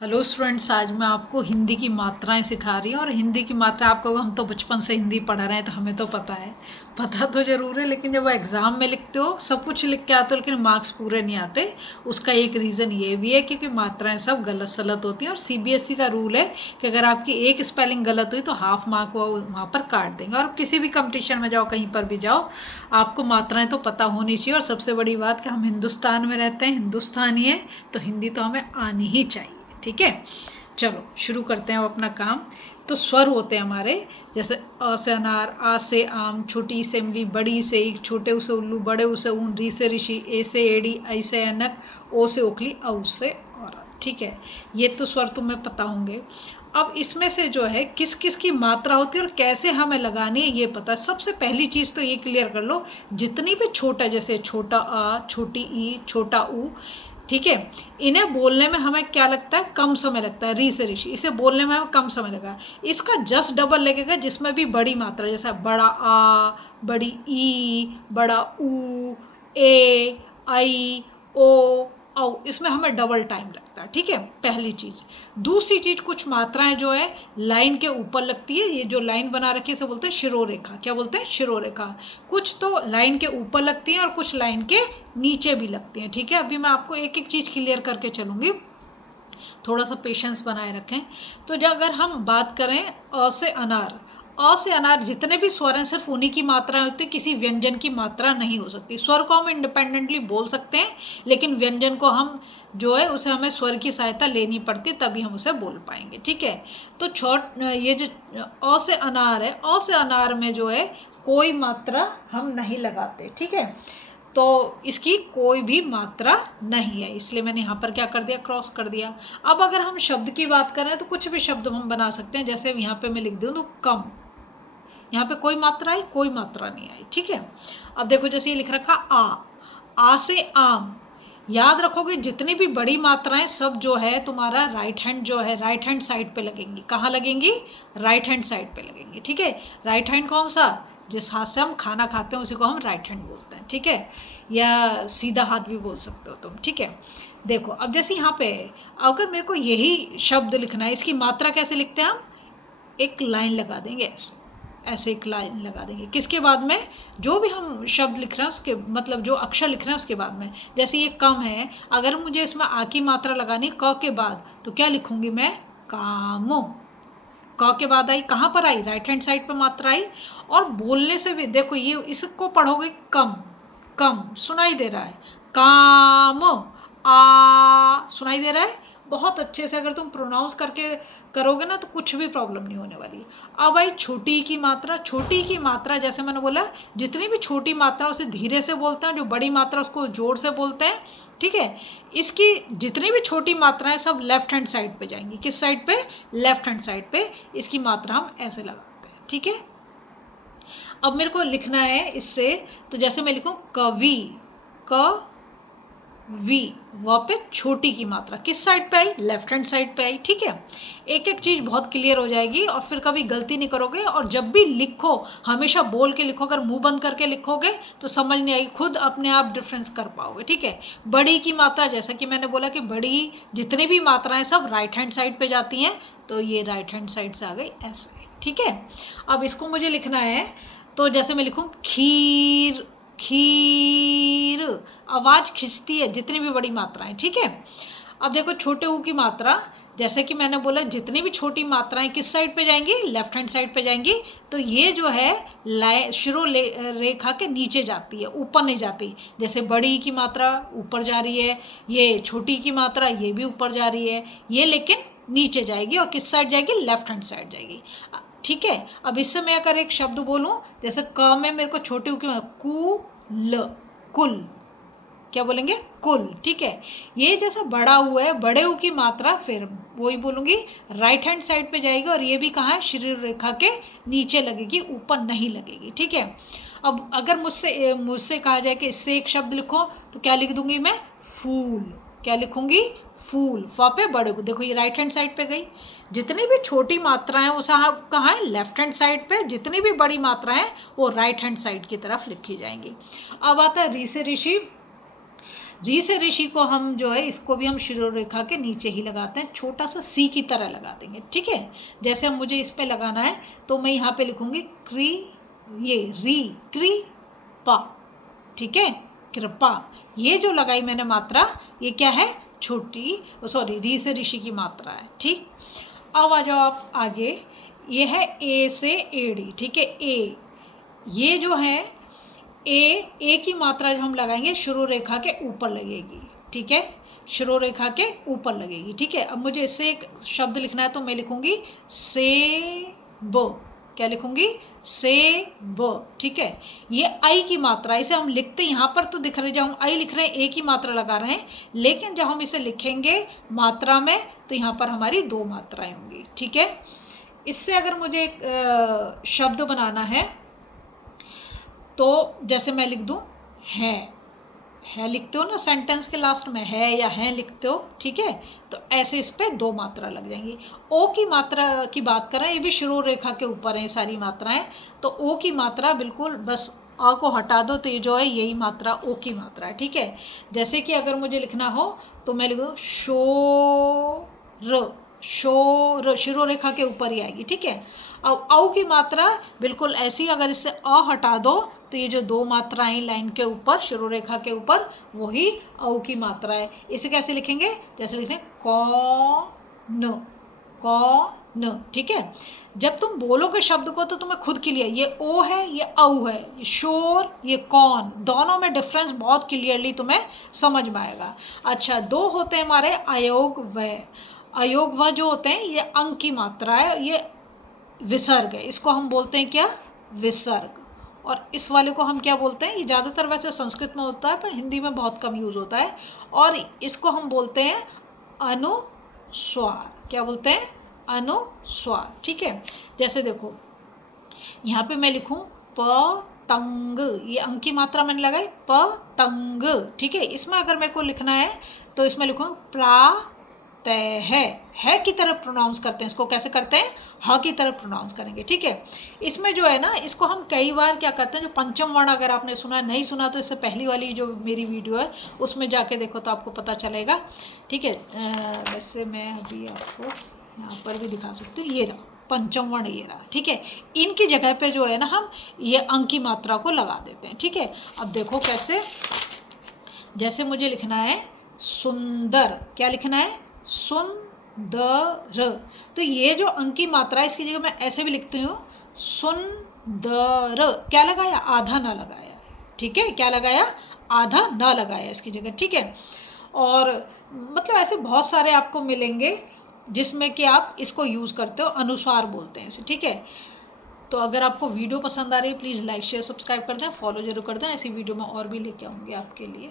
Hello students, आज मैं आपको हिंदी की मात्राएं सिखा रही हूँ। और हिंदी की मात्रा आपको, हम तो बचपन से हिंदी पढ़ रहे हैं तो हमें तो पता है, पता तो ज़रूर है। लेकिन जब एग्ज़ाम में लिखते हो सब कुछ लिख के आते हो लेकिन मार्क्स पूरे नहीं आते। उसका एक रीज़न ये भी है क्योंकि मात्राएं सब गलत सलत होती हैं। और सीबीएसई का रूल है कि अगर आपकी एक स्पेलिंग गलत हुई तो हाफ मार्क वो वहाँ पर काट देंगे। और किसी भी कंपटीशन में जाओ, कहीं पर भी जाओ, आपको मात्राएं तो पता होनी चाहिए। और सबसे बड़ी बात कि हम हिंदुस्तान में रहते हैं, हिंदुस्तानी है, तो हिंदी तो हमें आनी ही चाहिए। ठीक है, चलो शुरू करते हैं अपना काम। तो स्वर होते हैं हमारे, जैसे अ से अनार, आ से आम, छोटी से इमली, बड़ी से ईख, छोटे उ से उल्लू, बड़े उ से ऊन, री से ऋषि, ए से एड़ी, ऐ से ऐनक, ओ से ओखली, औ से औरत। ठीक है, ये तो स्वर तुम्हें पता होंगे। अब इसमें से जो है किस किस की मात्रा होती है और कैसे हमें लगानी है ये पता है। सबसे पहली चीज़ तो ये क्लियर कर लो, जितनी भी छोटा, जैसे छोटा आ, छोटी ई, छोटा ऊ, ठीक है, इन्हें बोलने में हमें क्या लगता है, कम समय लगता है। री से ऋषि, इसे बोलने में हमें कम समय लगा। इसका जस्ट डबल लगेगा जिसमें भी बड़ी मात्रा, जैसा बड़ा आ, बड़ी ई, बड़ा ऊ, ए, आई, ओ, औ, इसमें हमें डबल टाइम लगता है। ठीक है, पहली चीज़। दूसरी चीज़, कुछ मात्राएं जो है लाइन के ऊपर लगती है। ये जो लाइन बना रखी है इसे बोलते हैं शिरोरेखा। क्या बोलते हैं? शिरोरेखा। कुछ तो लाइन के ऊपर लगती हैं और कुछ लाइन के नीचे भी लगती हैं। ठीक है, अभी मैं आपको एक एक चीज़ क्लियर करके चलूँगी, थोड़ा सा पेशेंस बनाए रखें। तो जब अगर हम बात करें अ से अनार, अ से अनार जितने भी स्वर हैं सिर्फ उन्हीं की मात्रा होती है, किसी व्यंजन की मात्रा नहीं हो सकती। स्वर को हम इंडिपेंडेंटली बोल सकते हैं लेकिन व्यंजन को हम जो है उसे हमें स्वर की सहायता लेनी पड़ती है, तभी हम उसे बोल पाएंगे। ठीक है, तो ये जो अ से अनार है, अ से अनार में जो है कोई मात्रा हम नहीं लगाते। ठीक है, तो इसकी कोई भी मात्रा नहीं है, इसलिए मैंने यहाँ पर क्या कर दिया, क्रॉस कर दिया। अब अगर हम शब्द की बात करें तो कुछ भी शब्द हम बना सकते हैं। जैसे यहाँ पे मैं लिख दूँ तो कम, यहाँ पे कोई मात्रा आई, कोई मात्रा नहीं आई। ठीक है, अब देखो जैसे ये लिख रखा आ से आम। याद रखोगे जितनी भी बड़ी मात्राएं सब जो है तुम्हारा राइट हैंड जो है, राइट हैंड साइड पे लगेंगी। कहाँ लगेंगी? राइट हैंड साइड पे लगेंगी। ठीक है, राइट हैंड कौन सा? जिस हाथ से हम खाना खाते हैं उसी को हम राइट हैंड बोलते हैं। ठीक है, या सीधा हाथ भी बोल सकते हो तुम। ठीक है, देखो अब जैसे यहाँ पे अगर मेरे को यही शब्द लिखना है, इसकी मात्रा कैसे लिखते हैं हम? एक लाइन लगा देंगे, ऐसे ऐसे एक लाइन लगा देंगे। किसके बाद में? जो भी हम शब्द लिख रहे हैं उसके, मतलब जो अक्षर लिख रहे हैं उसके बाद में। जैसे ये कम है, अगर मुझे इसमें आ की मात्रा लगानी क के बाद, तो क्या लिखूंगी मैं? कामो। क के बाद आई, कहाँ पर आई? राइट हैंड साइड पर मात्रा आई। और बोलने से भी देखो, ये इसको पढ़ोगे कम, कम सुनाई दे रहा है, काम, आ सुनाई दे रहा है। बहुत अच्छे से अगर तुम प्रोनाउंस करके करोगे ना तो कुछ भी प्रॉब्लम नहीं होने वाली। अब आई छोटी की मात्रा। छोटी की मात्रा जैसे मैंने बोला, जितनी भी छोटी मात्रा उसे धीरे से बोलते हैं, जो बड़ी मात्रा उसको जोर से बोलते हैं। ठीक है, इसकी जितनी भी छोटी मात्राएं सब लेफ्ट हैंड साइड पे जाएंगी। किस साइड पे? लेफ्ट हैंड साइड पे। इसकी मात्रा हम ऐसे लगाते हैं। ठीक है, अब मेरे को लिखना है इससे, तो जैसे मैं लिखूं कवि, क वी, वहाँ पे छोटी की मात्रा किस साइड पे आई? लेफ्ट हैंड साइड पे आई। ठीक है, एक एक चीज़ बहुत क्लियर हो जाएगी और फिर कभी गलती नहीं करोगे। और जब भी लिखो हमेशा बोल के लिखो, अगर मुंह बंद करके लिखोगे तो समझ नहीं आएगी, खुद अपने आप डिफरेंस कर पाओगे। ठीक है, बड़ी की मात्रा, जैसा कि मैंने बोला कि बड़ी जितनी भी मात्राएं सब राइट हैंड साइड पे जाती हैं, तो ये राइट हैंड साइड से आ गई ऐसे। ठीक है, अब इसको मुझे लिखना है, तो जैसे मैं लिखूँ खीर, खीर, आवाज़ खिंचती है जितनी भी बड़ी मात्राएं। ठीक है, अब देखो छोटे ऊ की मात्रा, जैसे कि मैंने बोला जितनी भी छोटी मात्राएं किस साइड पे जाएंगी? लेफ्ट हैंड साइड पे जाएंगी। तो ये जो है लाइन शिरो रेखा के नीचे जाती है, ऊपर नहीं जाती। जैसे बड़ी की मात्रा ऊपर जा रही है, ये छोटी की मात्रा ये भी ऊपर जा रही है, ये लेकिन नीचे जाएगी। और किस साइड जाएगी? लेफ्ट हैंड साइड जाएगी। ठीक है, अब इससे मैं अगर एक शब्द बोलूं, जैसे क में मेरे को छोटे ऊ की कुल, कुल, क्या बोलेंगे? कुल। ठीक है, ये जैसा बड़ा हुआ है, बड़े ऊ की मात्रा फिर वही बोलूँगी, राइट हैंड साइड पे जाएगी। और ये भी कहाँ है? शरीर रेखा के नीचे लगेगी, ऊपर नहीं लगेगी। ठीक है, अब अगर मुझसे कहा जाए कि इससे एक शब्द लिखो, तो क्या लिख दूंगी मैं? फूल। क्या लिखूंगी? फूल। फ पे बड़े को, देखो ये राइट हैंड साइड पे गई। जितनी भी छोटी मात्राएं वो कहाँ है? लेफ्ट हैंड साइड पे। जितनी भी बड़ी मात्राएं वो राइट हैंड साइड की तरफ लिखी जाएंगी। अब आता है री से ऋषि। री से ऋषि को हम जो है इसको भी हम शिरोरेखा के नीचे ही लगाते हैं, छोटा सा सी की तरह लगा देंगे, ठीक है। जैसे अब मुझे इस पे लगाना है तो मैं यहाँ पे लिखूंगी क्री, ये री क्री पा, ठीक है, कृपा। ये जो लगाई मैंने मात्रा, ये क्या है, छोटी, सॉरी री से ऋषि की मात्रा है, ठीक। अब आ जाओ आप आगे, ये है ए से एड़ी, ठीक है, ए, ये जो है ए की मात्रा जब हम लगाएंगे शुरू रेखा के ऊपर लगेगी, ठीक है, शुरू रेखा के ऊपर लगेगी, ठीक है। अब मुझे इससे एक शब्द लिखना है तो मैं लिखूंगी सेब, क्या लिखूंगी, सेब, ठीक है। ये आई की मात्रा, इसे हम लिखते यहाँ पर तो दिख रहे, जब हम आई लिख रहे हैं ए की मात्रा लगा रहे हैं, लेकिन जब हम इसे लिखेंगे मात्रा में तो यहाँ पर हमारी दो मात्राएं होंगी, ठीक है। इससे अगर मुझे एक शब्द बनाना है तो जैसे मैं लिख दूँ है लिखते हो ना सेंटेंस के लास्ट में, है या हैं लिखते हो, ठीक है, तो ऐसे इस पे दो मात्रा लग जाएंगी। ओ की मात्रा की बात करें, ये भी शुरू रेखा के ऊपर है सारी मात्राएं, तो ओ की मात्रा बिल्कुल बस अ को हटा दो तो ये जो है यही मात्रा ओ की मात्रा है, ठीक है। जैसे कि अगर मुझे लिखना हो तो मैं लिखूँ शोर, शोर शुरू रेखा के ऊपर ही आएगी, ठीक है। अब औ की मात्रा बिल्कुल ऐसी, अगर इससे अ हटा दो तो ये जो दो मात्राएं लाइन के ऊपर शुरू रेखा के ऊपर वही औ की मात्रा है। इसे कैसे लिखेंगे, जैसे लिखें कौन, कौन, ठीक है। जब तुम बोलोगे शब्द को तो तुम्हें खुद क्लियर, ये ओ है ये औ है, ये शोर ये कौन, दोनों में डिफरेंस बहुत क्लियरली तुम्हें समझ में आएगा। अच्छा, दो होते हैं हमारे अयोग व, अयोग व जो होते हैं ये अंक की मात्रा है, ये विसर्ग है, इसको हम बोलते हैं क्या, विसर्ग। और इस वाले को हम क्या बोलते हैं, ये ज़्यादातर वैसे संस्कृत में होता है पर हिंदी में बहुत कम यूज़ होता है, और इसको हम बोलते हैं अनुस्वार, क्या बोलते हैं, अनुस्वार, ठीक है। जैसे देखो यहाँ पे मैं लिखूँ पतंग, ये अंक की मात्रा मैंने लगाई पतंग, ठीक है। इसमें अगर मेरे को लिखना है तो इसमें लिखूँ तय है की तरफ प्रोनाउंस करते हैं, इसको कैसे करते हैं, ह की तरफ प्रोनाउंस करेंगे, ठीक है। इसमें जो है ना, इसको हम कई बार क्या करते हैं, जो पंचम वर्ण अगर आपने सुना, नहीं सुना तो इससे पहली वाली जो मेरी वीडियो है उसमें जाके देखो तो आपको पता चलेगा, ठीक है। वैसे मैं अभी आपको यहाँ पर भी दिखा सकती हूँ, ये रहा पंचम वर्ण, ये रहा, ठीक है। इनकी जगह पे जो है ना हम ये अंक की मात्रा को लगा देते हैं, ठीक है। अब देखो कैसे, जैसे मुझे लिखना है सुंदर, क्या लिखना है, सुंदर, तो ये जो अंक की मात्रा है इसकी जगह मैं ऐसे भी लिखती हूँ सुंदर, क्या लगाया, आधा ना लगाया, ठीक है, क्या लगाया, आधा ना लगाया इसकी जगह, ठीक है। और मतलब ऐसे बहुत सारे आपको मिलेंगे जिसमें कि आप इसको यूज़ करते हो, अनुस्वार बोलते हैं इसे, ठीक है। तो अगर आपको वीडियो पसंद आ रही है प्लीज़ लाइक शेयर सब्सक्राइब कर दें, फॉलो जरूर कर दें, ऐसी वीडियो में और भी लेके आऊँगी आपके लिए।